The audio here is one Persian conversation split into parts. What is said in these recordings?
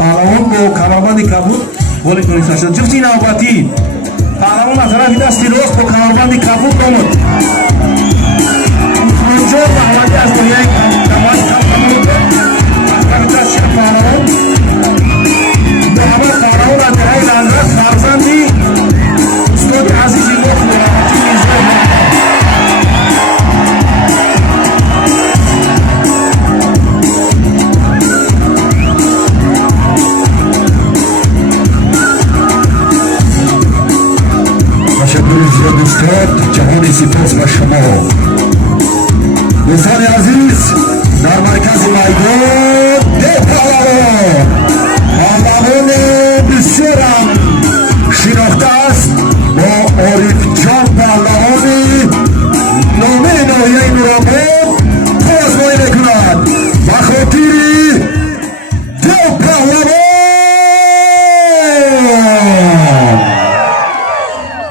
پهلوان با کمربند کبود گل گرفته شد. جفت نوبتی پهلوان از طرف دستی راست با کمربند کبود آمد. منجور محمدی از دنیای کمربند کبود از دست پهلوان محمد پهلوان از دهی لندرک فرزندی استاد عزیزی مخ مرحمتی میزبان دوستان جهانی سپاس به شما دوستان عزیز در مرکز میدان دو پهلوان بسیارم شناخته است با عارف جان پهلوانی نامه ناحیه نورآباد بازگویی میکند به خاطر دو پهلوان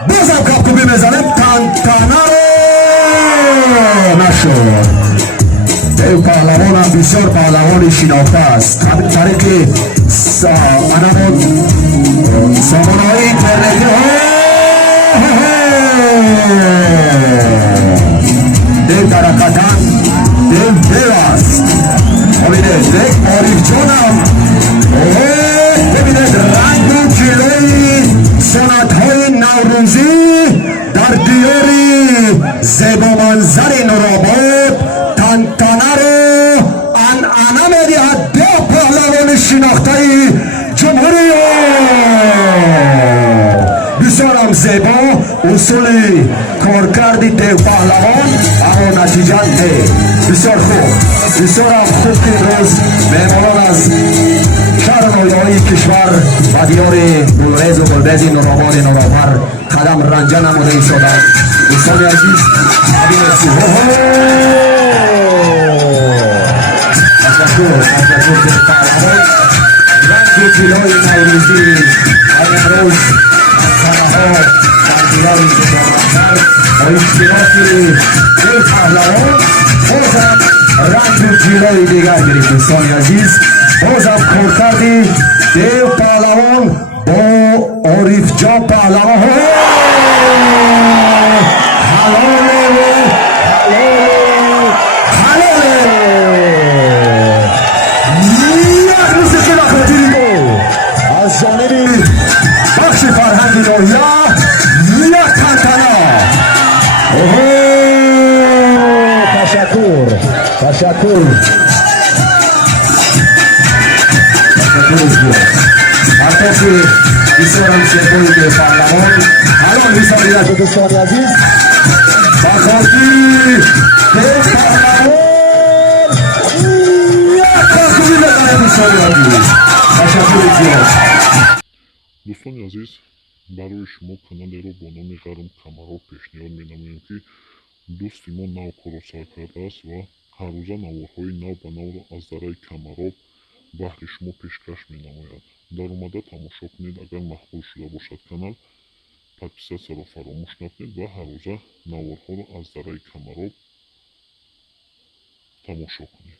بازم کپکوبی میزنیم تنتنه نشد. دو پهلوان هم بسیار پهلوانی شناخته است. همین طریق سامانه‌های اینترنتی دو درکتن دو است. ببینید عارف جانم ببینید رنگ و جلوی سنت‌های نوروزی در دیاری زیبا منظر نورآباد تنتنه رو انعنه می‌دهد دو پهلوان شناخته جمهوری بسیار هم زیبا اصول کارکرد دو پهلوان اما نتیجه بسیار خوب بسیار هم خوب که روز مهمانان از شهر نایایی کشور و دیار گلریز و گلریز نورآباد نوآور قدم رنجه نموده ایستادند. دوستان عزیز ببینید تشکر به پهلوان رنگ جلوی نوروزی و امروز سنه‌ها در دیار زیبامنظر و اشتراک دو پهلوان بازم رنگ جلوی دیگر گرفت. دوستان عزیز بازم کارکرد دو پهلوان با عارف جان پهلوان یک موسیقی و خاطری از جانب بخش فرهنگ ناحیه یک تنتنه. تشکر حتی که بسیار هم سپوی به پهلوان الان می‌سازید از دوستان عزیز با خاطر به پهلوان یک کارکوبی بزنه دوستان عزیز. تشکر زیاد. دوستان عزیز برای شما کانالی رو با نام غرم کمراب پیشنهاد می‌نمایم که دوستی ما نو کارو سر کرده است و هر روزه نوارهای نو به نو را از درای کمراب بهر شما پیشکش می‌نماید. در اومده تماشا کنید. اگر مقبول شده باشد کانال подписаться رو فراموش نکنید و هر روزه نوارها رو از درای کمراب تماشا کنید.